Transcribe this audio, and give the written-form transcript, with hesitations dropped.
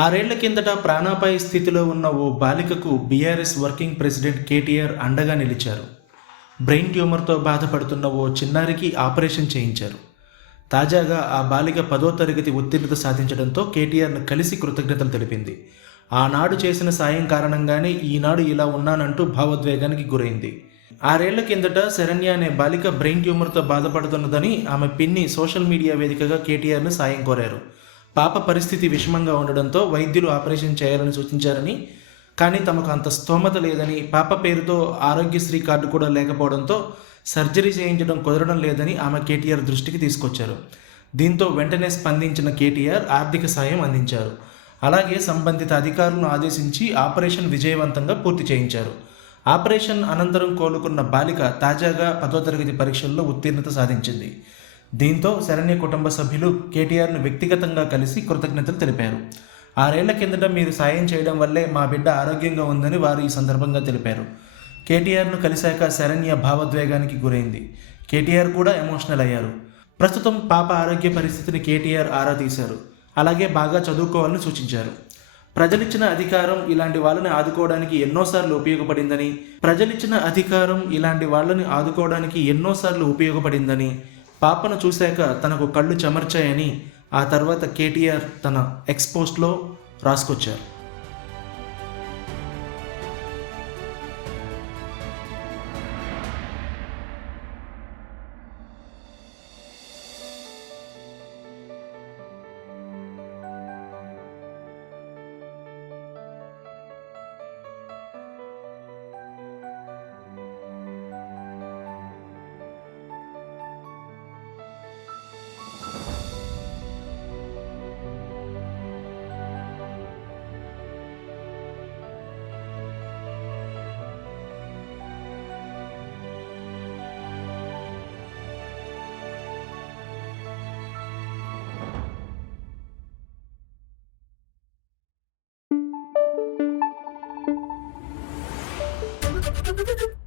6 ఏళ్ల కిందట ప్రాణాపాయ స్థితిలో ఉన్న ఓ బాలికకు బీఆర్ఎస్ వర్కింగ్ ప్రెసిడెంట్ కేటీఆర్ అండగా నిలిచారు. బ్రెయిన్ ట్యూమర్తో బాధపడుతున్న ఓ చిన్నారికి ఆపరేషన్ చేయించారు. తాజాగా ఆ బాలిక 10వ తరగతి ఉత్తీర్ణత సాధించడంతో కేటీఆర్ను కలిసి కృతజ్ఞతలు తెలిపింది. ఆనాడు చేసిన సాయం కారణంగానే ఈనాడు ఇలా ఉన్నానంటూ భావోద్వేగానికి గురైంది. 6 ఏళ్ల కిందట శరణ్య అనే బాలిక బ్రెయిన్ ట్యూమర్తో బాధపడుతున్నదని ఆమె పిన్ని సోషల్ మీడియా వేదికగా కేటీఆర్ను సాయం కోరారు. పాప పరిస్థితి విషమంగా ఉండడంతో వైద్యులు ఆపరేషన్ చేయాలని సూచించారని, కానీ తమకు అంత స్తోమత లేదని, పాప పేరుతో ఆరోగ్యశ్రీ కార్డు కూడా లేకపోవడంతో సర్జరీ చేయించడం కుదరడం లేదని ఆమె కేటీఆర్ దృష్టికి తీసుకొచ్చారు. దీంతో వెంటనే స్పందించిన కేటీఆర్ ఆర్థిక సాయం అందించారు. అలాగే సంబంధిత అధికారులను ఆదేశించి ఆపరేషన్ విజయవంతంగా పూర్తి చేయించారు. ఆపరేషన్ అనంతరం కోలుకున్న బాలిక తాజాగా 10వ తరగతి పరీక్షల్లో ఉత్తీర్ణత సాధించింది. దీంతో శరణ్య కుటుంబ సభ్యులు కేటీఆర్ను వ్యక్తిగతంగా కలిసి కృతజ్ఞతలు తెలిపారు. 6 ఏళ్ల కిందట మీరు సాయం చేయడం వల్లే మా బిడ్డ ఆరోగ్యంగా ఉందని వారు ఈ సందర్భంగా తెలిపారు. కేటీఆర్ను కలిశాక శరణ్య భావోద్వేగానికి గురైంది. కేటీఆర్ కూడా ఎమోషనల్ అయ్యారు. ప్రస్తుతం పాప ఆరోగ్య పరిస్థితిని కేటీఆర్ ఆరా తీశారు. అలాగే బాగా చదువుకోవాలని సూచించారు. ప్రజలిచ్చిన అధికారం ఇలాంటి వాళ్ళని ఆదుకోవడానికి ఎన్నోసార్లు ఉపయోగపడిందని, పాపను చూశాక తనకు కళ్ళు చెమర్చాయని ఆ తర్వాత కేటీఆర్ తన ఎక్స్పోస్ట్లో రాసుకొచ్చారు. Thank you.